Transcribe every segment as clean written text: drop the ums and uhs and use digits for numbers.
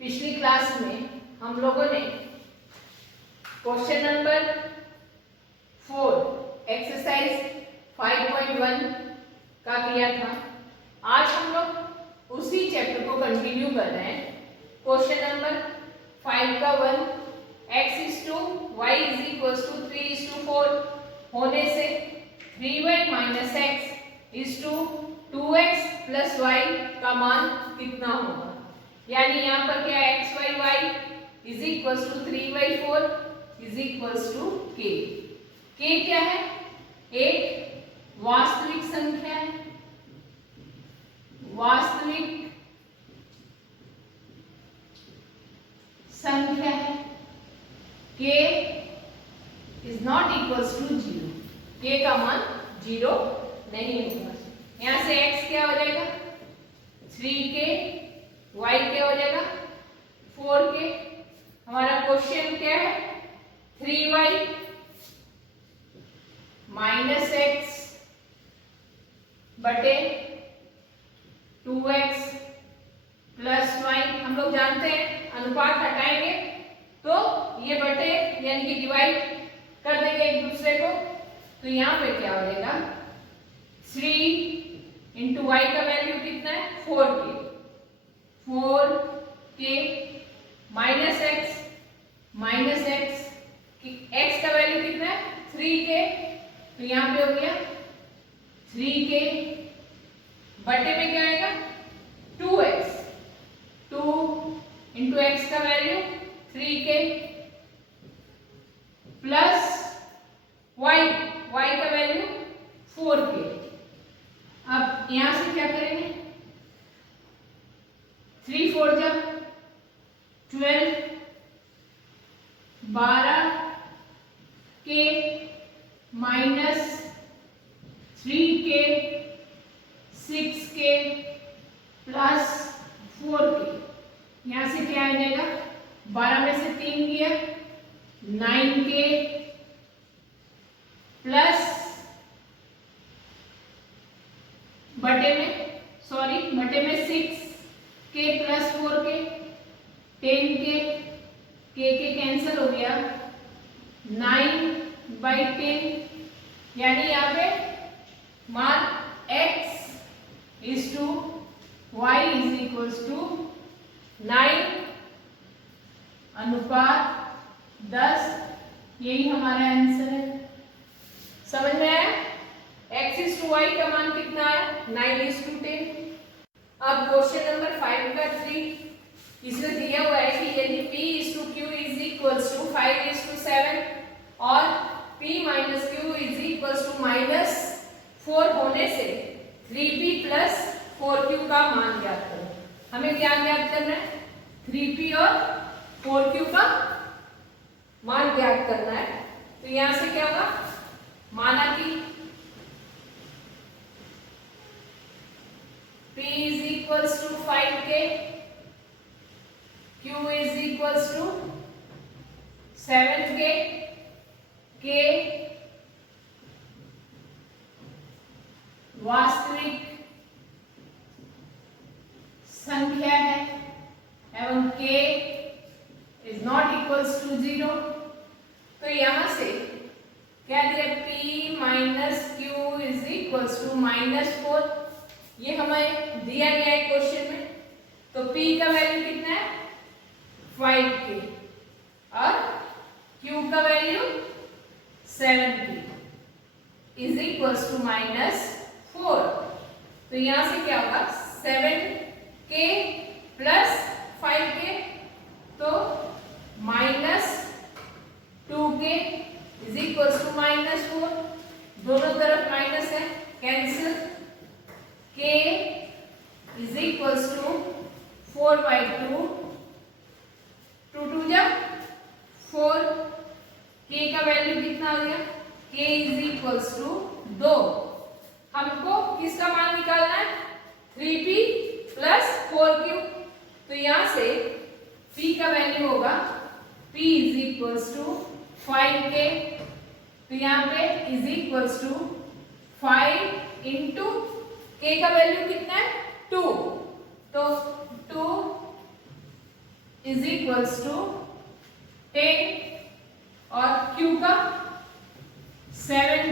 पिछली क्लास में हम लोगों ने क्वेश्चन नंबर 4 एक्सरसाइज 5.1 का किया था। आज हम लोग उसी चैप्टर को कंटिन्यू कर रहे हैं। क्वेश्चन नंबर 5 का 1 x is to y is equals to 3 is to 4 होने से 3y minus x is to 2x plus y का मान कितना होगा। यानी यहाँ पर क्या है, x y y is equals to 3/4 is equals to k। k क्या है, एक वास्तविक संख्या है, वास्तविक संख्या है। k is not equals to 0, k का मान 0 नहीं होगा। यहाँ से x क्या हो जाएगा 3k, y क्या हो जाएगा 4k। हमारा क्वेश्चन क्या है 3y माइनस एक्स बटे 2x प्लस वाई। हम लोग जानते हैं अनुपात हटाएंगे तो ये बटे यानी कि डिवाइड कर देंगे एक दूसरे को, तो यहाँ पे क्या हो जाएगा 3 इंटू वाई का वैल्यू कितना है 4k, 4k minus x x का वैल्यू कितना है 3k, तो यहाँ पे हो गया 3k बटे में क्या आएगा 2x, 2 इंटू एक्स का वैल्यू 3k प्लस y का वैल्यू 4k। अब यहां से क्या करेंगे 3 4 जा 12, 12k minus 3k 6k plus 4k। यहां से क्या आ जाएगा 12 में से 3 गया 9k प्लस बटे में 6k plus 4k 10k, k cancel हो गया 9/10, यानी यहाँ पे मान x is to y is equals to 9 अनुपात 10। यही हमारा आंसर है। समझ में आया, x इज टू y का मान कितना आया 9:10। अब क्वेश्चन नंबर 5 का 3 इसमें दिया हुआ है कि यदि p is to q is equals to 5:7 और p minus q is equals to -4 होने से 3p प्लस 4q का मान ज्ञात करो। हमें क्या ज्ञात करना है 3p और 4q का मान ज्ञात करना है। तो यहां से क्या होगा, माना कि p is equals to 5k, q is equals to 7k, k वास्तविक संख्या है एवं k is not equals to 0। तो यहां से क्या दिया p minus q is equals to -4, ये हमें दिया गया है क्वेश्चन में। तो p का वैल्यू कितना है 5k और q का value 7k is equals to -4। तो यहां से क्या होगा 7k प्लस 5k, तो -2k इज इक्वल्स टू -4। दोनों तरफ माइनस है, cancel, k is equals to 4/2, 2 जा 4, k का वैल्यू कितना हो गया k इज इक्वल्स टू 2। हमको किसका मान निकालना है 3p प्लस 4q। तो यहां से p का वैल्यू होगा p is equals to 5k, तो यहाँ पे is equals to 5 into k का वैल्यू कितना है 2, तो 2 इज इक्वल्स टू 10 और Q का 7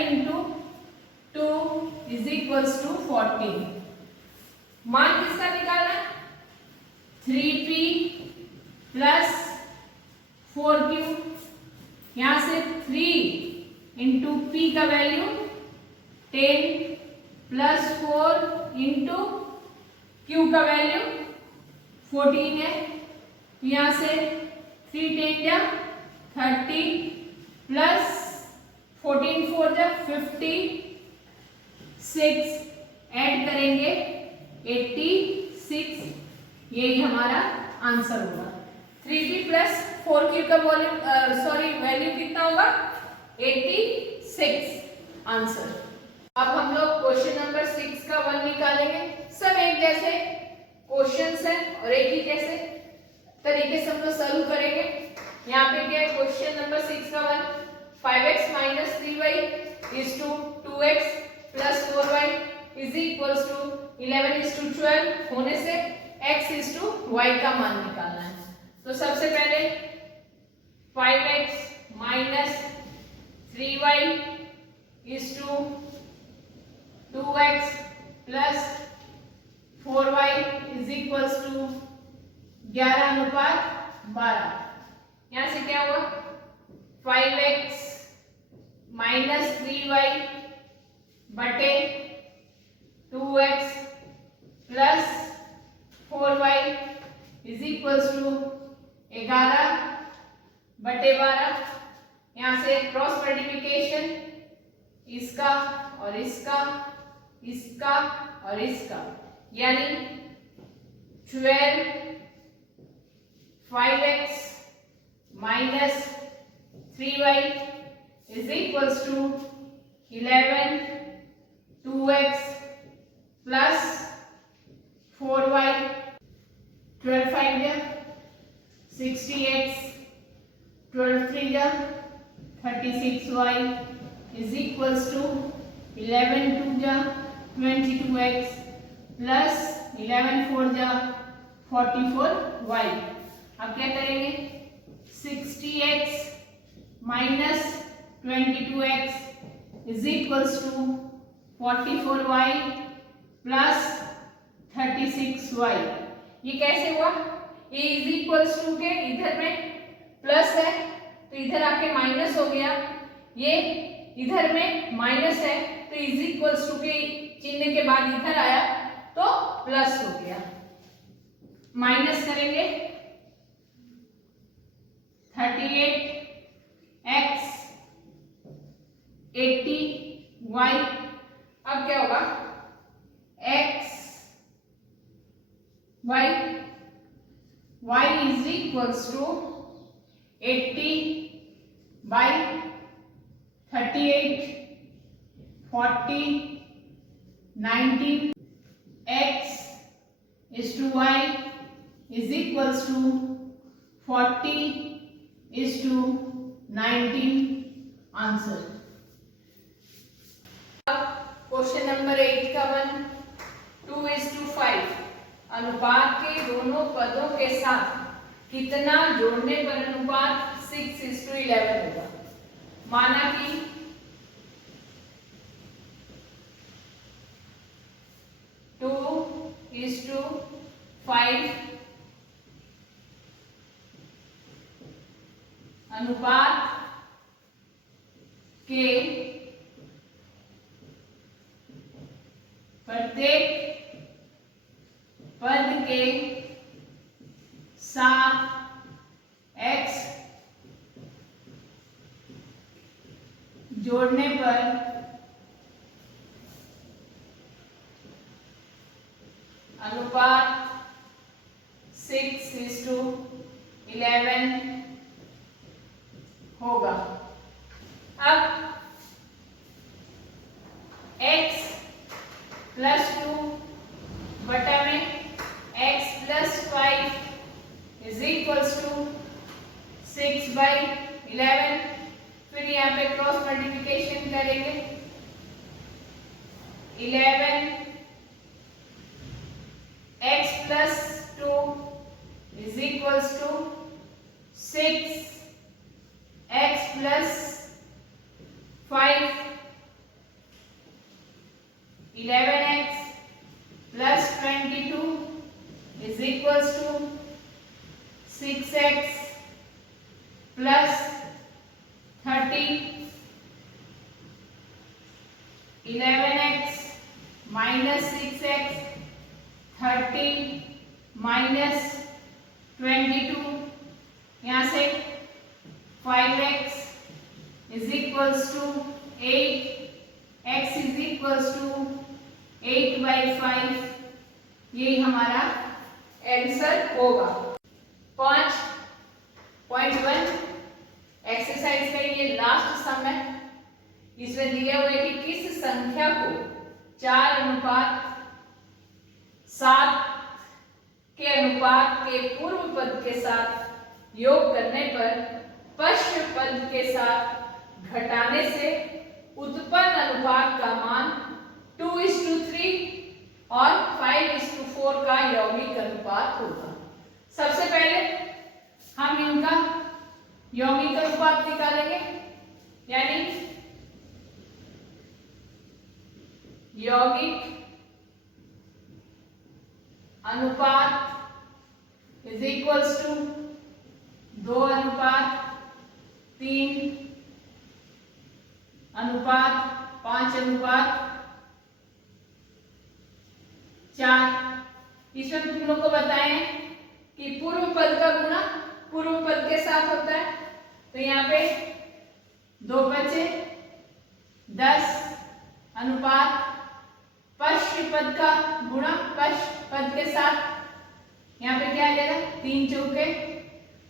इंटू 2 इज इक्वल्स टू 14। मान किसका निकालना है? 3p plus 4q। यहां से 3 इंटू p का वैल्यू 10 प्लस 4 इंटू q का वैल्यू 14 है। यहां से 3 10 जा 30 प्लस 14 4 जा 56 ऐड करेंगे 86। यही हमारा आंसर होगा। 3p प्लस 4q का वैल्यू कितना होगा? 86 आंसर। अब हम लोग क्वेश्चन नंबर 6 का 1 निकालेंगे। सब एक जैसे क्वेश्चंस हैं और एक ही जैसे तरीके से हम लोग सॉल्व करेंगे। यहाँ पे क्या है? क्वेश्चन नंबर 6 का 1, 5x minus 3y is to 2x plus 4y is equals to 11 is to 12 होने से x इज टू y का मान निकालना है। तो सबसे पहले 5x minus 3y is to 2x plus 4y is equals to 11:12। यहां से क्या हुआ? 5x माइनस 3y बटे 2x plus 4y is equals to 11/12। यहां से क्रॉस मल्टीप्लिकेशन, इसका और इसका, इसका और इसका, यानी 12 5x minus 3y is equals to 11 2x plus 4y। 12 5 जा 68, 12 3 जा 36y इज इक्वल्स टू 11 2 जा 22x प्लस 11 4 जा 44y। अब क्या करेंगे? 60x minus 22x is equals to 44y plus 36y। ये कैसे हुआ? ये इज इक्वल्स टू के इधर में प्लस है तो इधर आके माइनस हो गया, ये इधर में माइनस है तो इज इक्वल्स टू के चिन्ह के बाद इधर आया तो प्लस हो गया। माइनस करेंगे 38x 80y। अब क्या होगा? x y is equals to 80/38 40 19 x is to y is equals to 40 is to 19 answer. Question number 8 का 1, 2:5 अनुपात के दोनों पदों के साथ कितना जोड़ने पर अनुपात 6:11 होगा? माना कि 2:5 अनुपात के प्रत्येक पद के साथ x जोड़ने पर अनुपात 6:11 होगा। अब x प्लस 2 बटा में x plus 5 is equals to 6/11। फिर यहाँ पे क्रॉस मल्टीप्लिकेशन करेंगे 11 5 11x plus 22 is equals to 6x plus 30 11x minus 6x 30 minus 22 यहाँ से 5x is equals to 8 x is equals to 8/5 यही हमारा आंसर होगा। 5.1 एक्सरसाइज का ये लास्ट सम है। इसमें दिया हुआ है कि किस संख्या को 4:7 के अनुपात के पूर्व पद के साथ योग करने पर पश्च पद के साथ घटाने से उत्पन्न अनुपात का मान 2:3 और 5:4 का यौगिक अनुपात होगा। सबसे पहले हम इनका यौगिक अनुपात निकालेंगे, यानी यौगिक अनुपात इज इक्वल्स टू 2:3 अनुपात 5:4। इसमें तुम लोग को बताएं कि पूर्व पद का गुणा पूर्व पद के साथ होता है, तो यहाँ पे 2 बचे 10 अनुपात पश्च पद का गुणा पश्च पद के साथ, यहाँ पे क्या आ जाएगा 3 चौके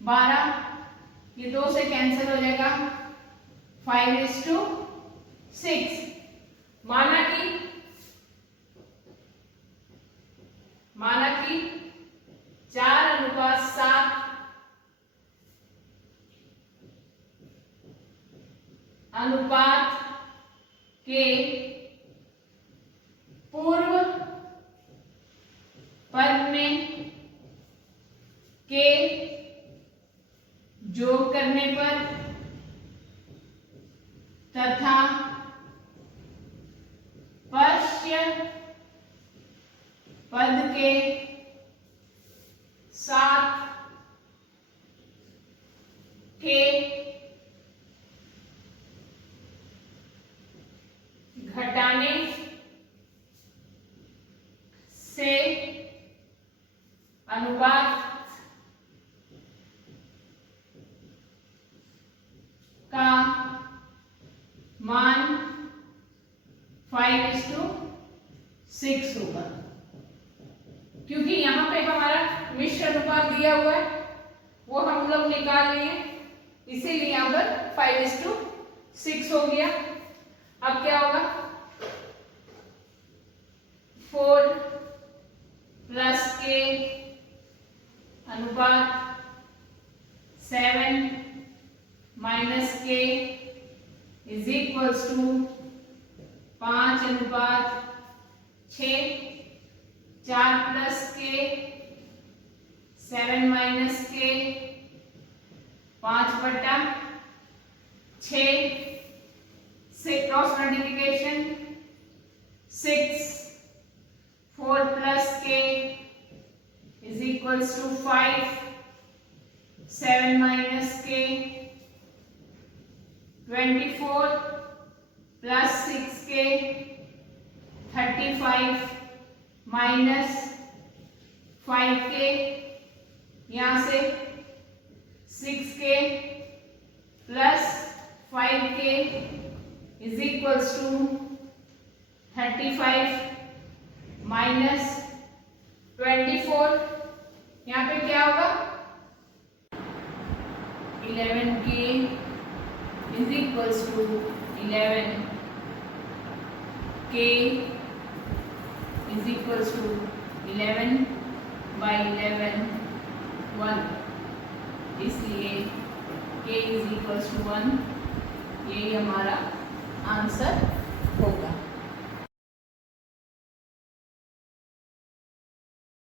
12, ये 2 से कैंसिल हो जाएगा 5:6। माना कि 4:7 अनुपात के पूर्व पद में के जोग करने पर तथा पश्च पद के साथ के घटाने से अनुपात का मान 5:6 होगा। क्योंकि यहाँ पे हमारा मिश्र अनुपात दिया हुआ है वो हम लोग निकाल लिए, इसीलिए यहाँ पर 5:6 हो गया। अब क्या होगा 4 प्लस के अनुपात 7 माइनस के इज इक्वल्स टू 5:6। 4 प्लस के 7 माइनस के 5/6 से क्रॉस मल्टीप्लिकेशन 6 4 प्लस के इज इक्वल्स टू 5 7 माइनस के 24 प्लस 6 के 35 माइनस 5 के यहाँ से 6 के प्लस 5 के इज इक्वल्स टू 35 माइनस 24। यहाँ पे क्या होगा 11k is equals to 11k is equals to 11/11 1, इसलिए k इज इक्वल्स टू 1, यही हमारा आंसर